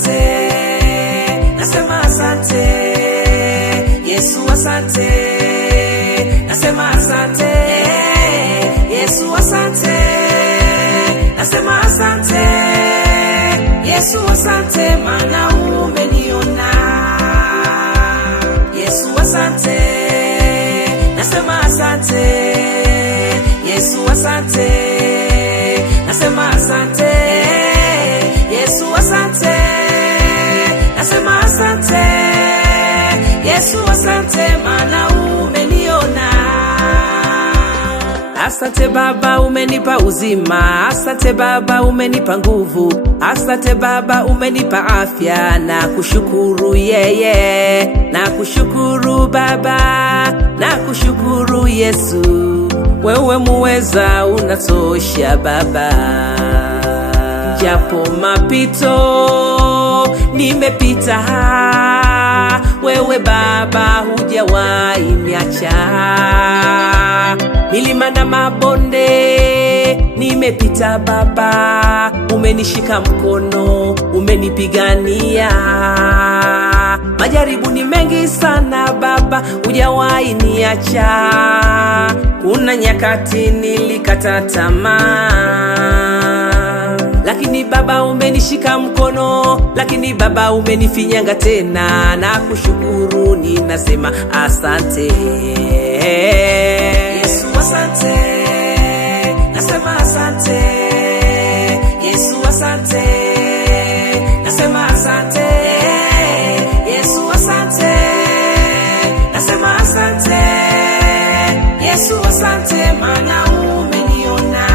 asante, nasema asante. Yesu asante, nasema asante. Yesu asante, nasema asante. Yesu asante, maana umeniona. Yesu asante, nasema asante. Yesu asante, nasema asante. Yesu asante, nasema asante. Yesu asante, maana umeniona. Asante Baba, umenipa uzima. Asante Baba, umenipa nguvu. Asante Baba, umenipa afya. Na kushukuru yeye, na kushukuru Baba, na kushukuru Yesu. Wewe muweza, unatosha Baba. Japo mapito nimepita, wewe Baba hujawahi niacha. Milima na mabonde nimepita Baba, umenishika mkono, umenipigania. Majaribu ni mengi sana Baba, hujawahi niacha. Kuna nyakati nilikata tamaa, lakini Baba umenishika mkono, lakini Baba umenifinyanga tena. Na kushukuru, ninasema asante. Yesu asante, nasema asante. Yesu asante, nasema asante. Yesu asante, nasema asante. Yesu asante, maana umeniona.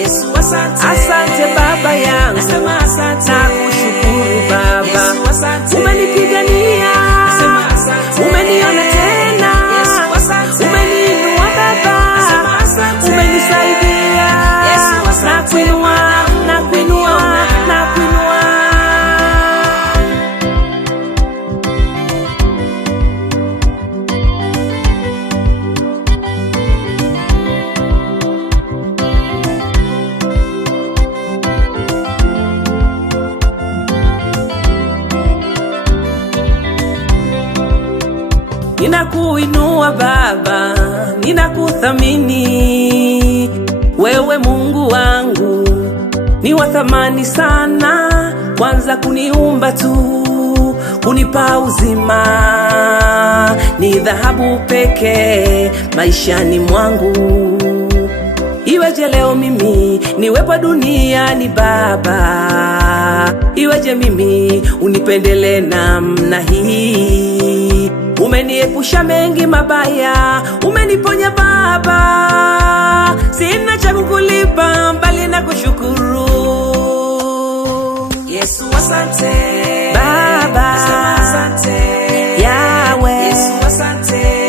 Yesu asante, asante Baba yangu, nasema asante. Na kushukuru Baba, Yesu asante. Umenipigania, nasema asante. Umeniona tena, Yesu asante. Umeniinua Baba, nasema asante. Umenisaidia, Yesu asante. Na kuinua, na kuinua, na kuinua. Ninakuinua Baba, ninakuthamini. Wewe Mungu wangu ni wa thamani sana. Kwanza kuniumba tu, kunipa uzima, ni dhahabu pekee maishani mwangu. Iweje leo mimi niwepo duniani Baba, iweje mimi unipendele namna hii. Umeniepusha mengi mabaya, umeniponya Baba. Sina cha kukulipa mbali na kushukuru. Yesu asante Baba, asante Yahweh. Yesu asante.